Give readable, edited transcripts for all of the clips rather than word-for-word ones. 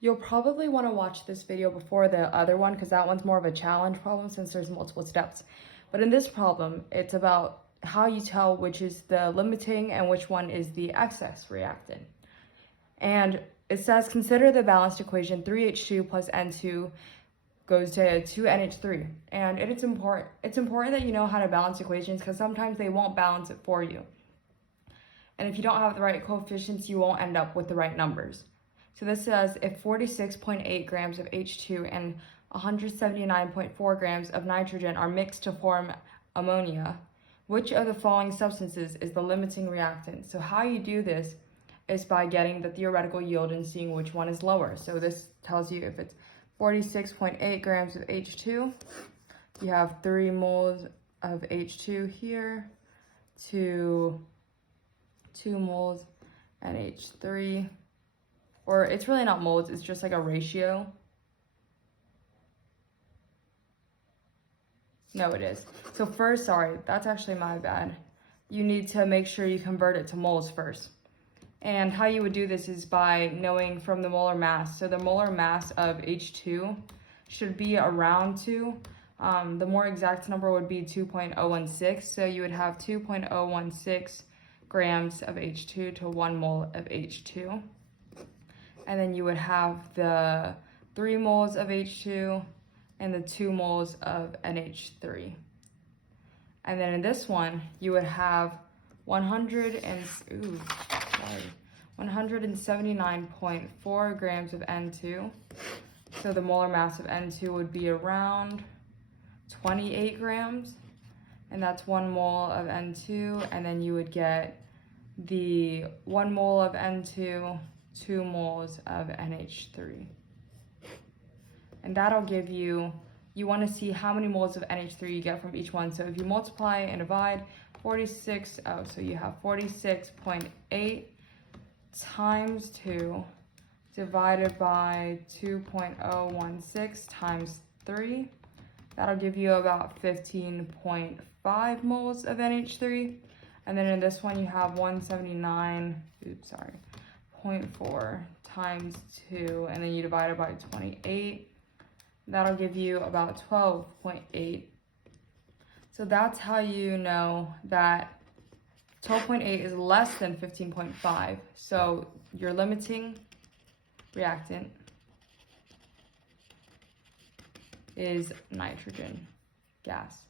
You'll probably want to watch this video before the other one because that one's more of a challenge problem since there's multiple steps. But in this problem, it's about how you tell which is the limiting and which one is the excess reactant. And it says, consider the balanced equation 3H2 plus N2 goes to 2NH3. And it's important that you know how to balance equations because sometimes they won't balance it for you. And if you don't have the right coefficients, you won't end up with the right numbers. So this says if 46.8 grams of H2 and 179.4 grams of nitrogen are mixed to form ammonia, which of the following substances is the limiting reactant? So how you do this is by getting the theoretical yield and seeing which one is lower. So this tells you if it's 46.8 grams of H2, you have 3 moles of H2 here to 2 moles NH3, or it's really not moles, it's just like a ratio. No, it is. So first, sorry, that's actually my bad. You need to make sure you convert it to moles first. And how you would do this is by knowing from the molar mass. So the molar mass of H2 should be around 2. The more exact number would be 2.016. So you would have 2.016 grams of H2 to 1 mole of H2. And then you would have the 3 moles of H2 and the 2 moles of NH3. And then in this one, you would have 179.4 grams of N2. So the molar mass of N2 would be around 28 grams. And that's 1 mole of N2. And then you would get the 1 mole of N2, 2 moles of NH3. And that'll give you, you want to see how many moles of NH3 you get from each one. So if you multiply and divide so you have 46.8 times 2 divided by 2.016 times 3. That'll give you about 15.5 moles of NH3. And then in this one you have 0.4 times 2, and then you divide it by 28. That'll give you about 12.8. So that's how you know that 12.8 is less than 15.5. So your limiting reactant is nitrogen gas.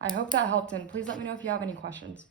I hope that helped, and please let me know if you have any questions.